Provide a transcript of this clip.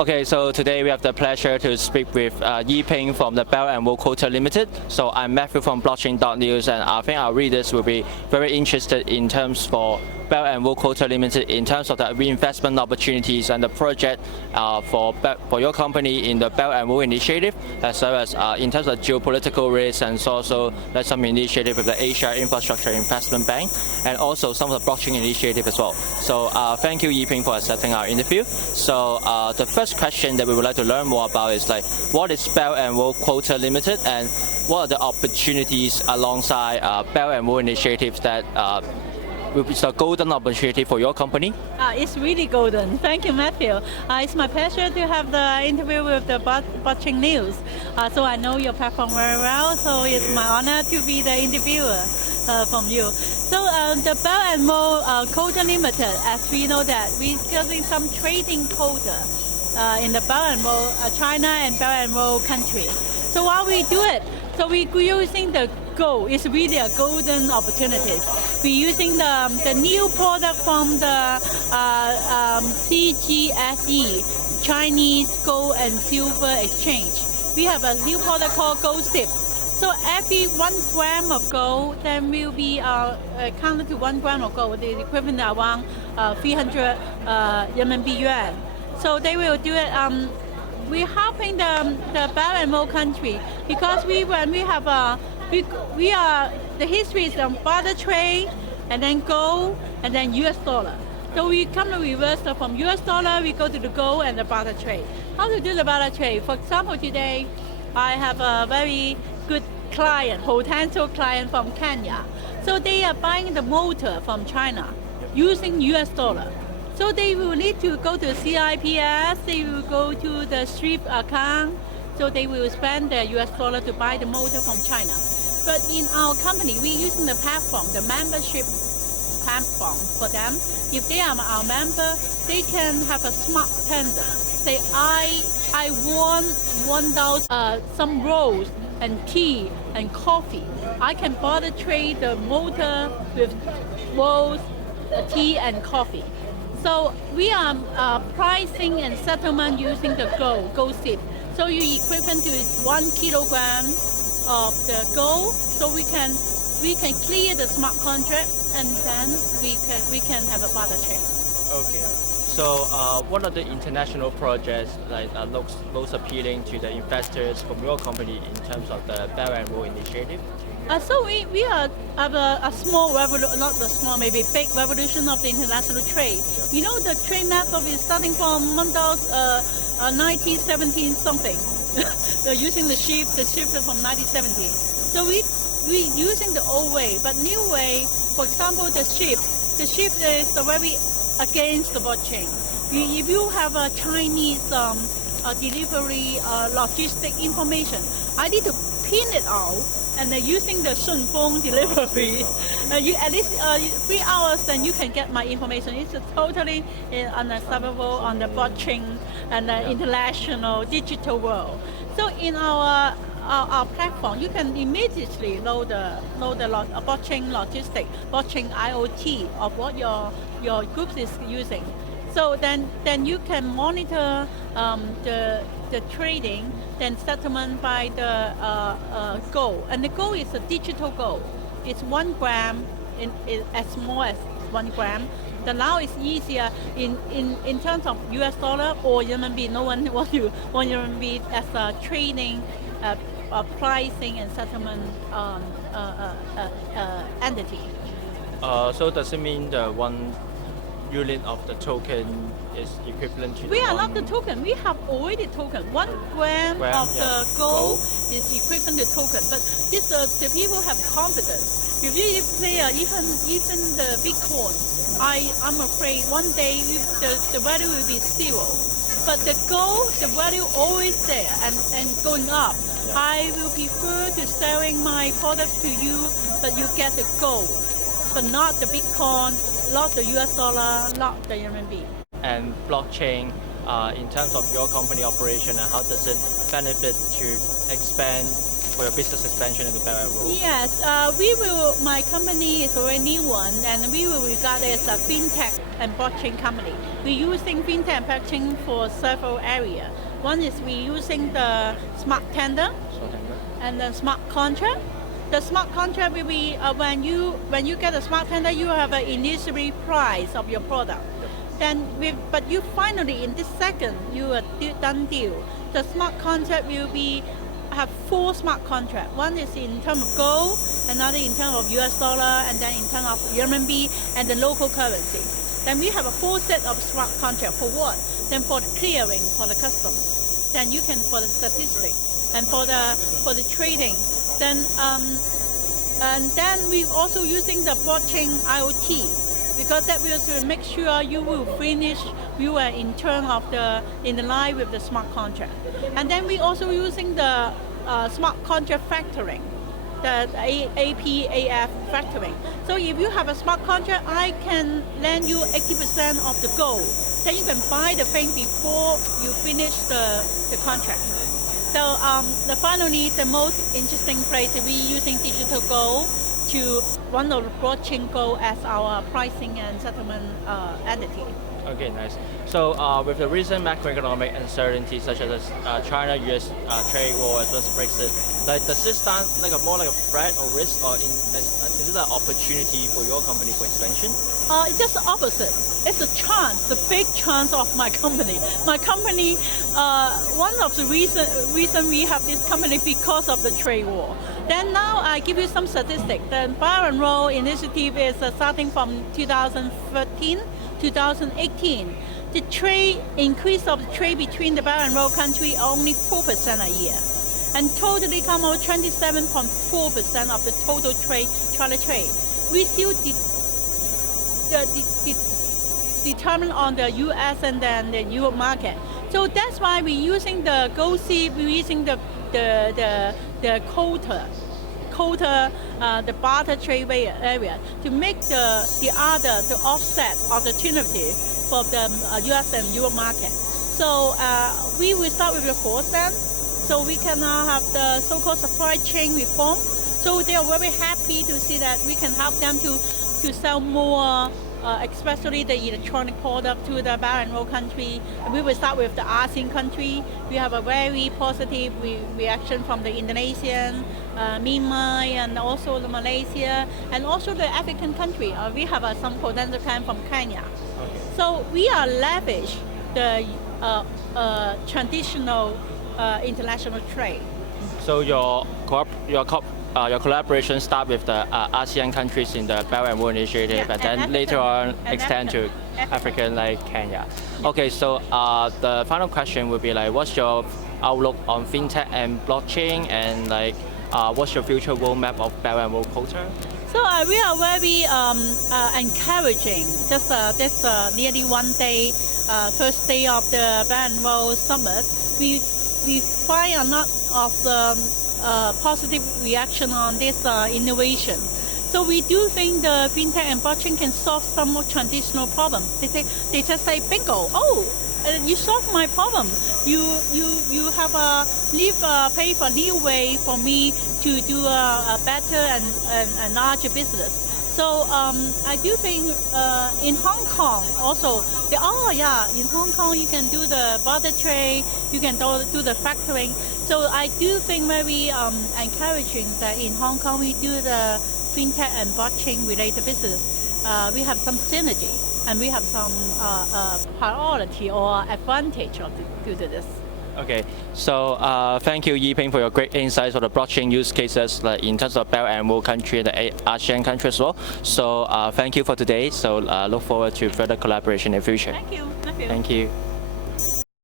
Okay, so today we have the pleasure to speak with Yee Ping from the Bell and Roll Quota Limited. So I'm Matthew from Blockchain.News, and I think our readers will be very interested in terms for Bell and Roll Quota Limited in terms of the reinvestment opportunities and the project for your company in the Bell and Roll initiative, as well as in terms of geopolitical risks and also there's some initiative with the Asia Infrastructure Investment Bank and also some of the blockchain initiative as well. So thank you, Yee Ping, for accepting our interview. So the first question that we would like to learn more about is what is Bell and Roll Quota Limited, and what are the opportunities alongside Bell and Roll initiatives that will be the golden opportunity for your company? It's really golden. Thank you, Matthew. It's my pleasure to have the interview with the Blockchain.News. So I know your platform very well, so it's my honor to be the interviewer from you. So the Bell and Roll Quota Limited, as we know that we're getting some trading quota in the Bell and Roll, China and Bell and Roll country. So while we do it, so we're using the gold. It's really a golden opportunity. We're using the new product from the CGSE, Chinese Gold and Silver Exchange. We have a new product called Gold SIP. So every 1 gram of gold then will be counted to 1 gram of gold, the equivalent around 300 RMB yuan. So they will do it. We're helping the Bell and Roll country because we are the history is barter trade and then gold and then US dollar. So we come to reverse from US dollar, we go to the gold and the barter trade. How to do the barter trade? For example, today I have a very good client, potential client from Kenya. So they are buying the motor from China using US dollar. So they will need to go to CIPS, they will go to the SWIFT account, so they will spend the US dollar to buy the motor from China. But in our company, we're using the platform, the membership platform for them. If they are our member, they can have a smart tender. Say, I want 1,000 some rolls and tea and coffee. I can barter trade the motor with rolls, tea and coffee. So we are pricing and settlement using the gold SIP. So you equivalent to 1 kilogram of the gold. So we can clear the smart contract and then we can have a barter trade. Okay. So what are the international projects looks most appealing to the investors from your company in terms of the Bell and Roll initiative? So we have a small revolution, not the small, maybe big revolution of the international trade. Yeah. You know, the trade method is starting from 1917 something. They're using the ship from 1970. So we using the old way, but new way. For example, the ship is very against the blockchain. If you have a Chinese delivery logistic information, I need to pin it out. And using the Shunfeng delivery, at least 3 hours, then you can get my information. It's totally unacceptable on the blockchain and the international digital world. So in our platform, you can immediately load the blockchain logistic, blockchain IoT of what your group is using. So then you can monitor the trading, then settlement by the gold. And the gold is a digital gold. It's 1 gram, as small as 1 gram. The now is easier in terms of US dollar or RMB. No one wants RMB as a trading, pricing and settlement entity. So does it mean the 1 unit of the token is equivalent to We are not the token. We have already token. 1 gram of the gold is equivalent to token. But this the people have confidence. If you say even the Bitcoin, I'm afraid one day the value will be 0. But the gold, the value always there and going up. Yeah. I will prefer to selling my product to you, but you get the gold, but not the Bitcoin, not the US dollar, not the RMB. And blockchain, in terms of your company operation, and how does it benefit to expand for your business expansion in the Belt and Road? Yes, we will. My company is already new one, and we will regard it as a fintech and blockchain company. We're using fintech and blockchain for several areas. One is we're using the smart tender and the smart contract. The smart contract will be when you get a smart tender, you have an initial price of your product. Then, but you finally in this second you are done deal. The smart contract will be have 4 smart contracts. One is in terms of gold, another in terms of US dollar, and then in terms of RMB and the local currency. Then we have a 4 set of smart contract for what? Then for the clearing for the customs. Then you can for the statistics and for the trading. Then and then we're also using the blockchain IoT, because that will make sure you will finish you are in terms of in the line with the smart contract. And then we also using the smart contract factoring, the APAF factoring. So if you have a smart contract, I can lend you 80% of the gold. Then you can buy the thing before you finish the contract. So finally, the most interesting place is we using digital gold to one of the blockchain gold as our pricing and settlement entity. Okay, nice. So with the recent macroeconomic uncertainty such as China-US trade war as well as Brexit, does this stand more like a threat or risk, or is it an opportunity for your company for expansion? It's just the opposite. It's a chance, the big chance of my company. My company, one of the reason we have this company because of the trade war. Then now I give you some statistics. The Belt and Road initiative is starting from 2013, 2018. The trade increase of the trade between the Belt and Road country are only 4% a year, and totally come over 27.4% of the total trade. We still determine on the U.S. and then the Europe market. So that's why we're using the gold seed, we're using the quota, the barter trade area to make the offset alternative for the U.S. and Europe market. So we will start with the 4 cents, so we can now have the so-called supply chain reform. So they are very happy to see that we can help them to sell more, especially the electronic product to the Belt and Road country. We will start with the ASEAN country. We have a very positive reaction from the Indonesian, Myanmar, and also the Malaysia, and also the African country. We have some potential client from Kenya. Okay. So we are leverage the traditional international trade. So your collaboration start with the ASEAN countries in the Belt and Road Initiative, and then later on extend to African like Kenya. Okay, so the final question would be what's your outlook on fintech and blockchain, and what's your future roadmap of Belt and Road Quota? So we are very encouraging. Just this nearly 1 day, first day of the Belt and Road Summit, we find a lot of positive reaction on this innovation. So we do think the fintech and blockchain can solve some more traditional problems. They just say, bingo, oh, you solved my problem. You have pay for new way for me to do a better and larger business. So I do think in Hong Kong also, in Hong Kong you can do the barter trade, you can do the factoring. So I do think very encouraging that in Hong Kong we do the fintech and blockchain related business. We have some synergy and we have some priority or advantage due to this. Okay, so thank you, Yee Ping, for your great insights on the blockchain use cases in terms of Belt and Road country and the ASEAN country as well. So thank you for today. So look forward to further collaboration in the future. Thank you. Thank you.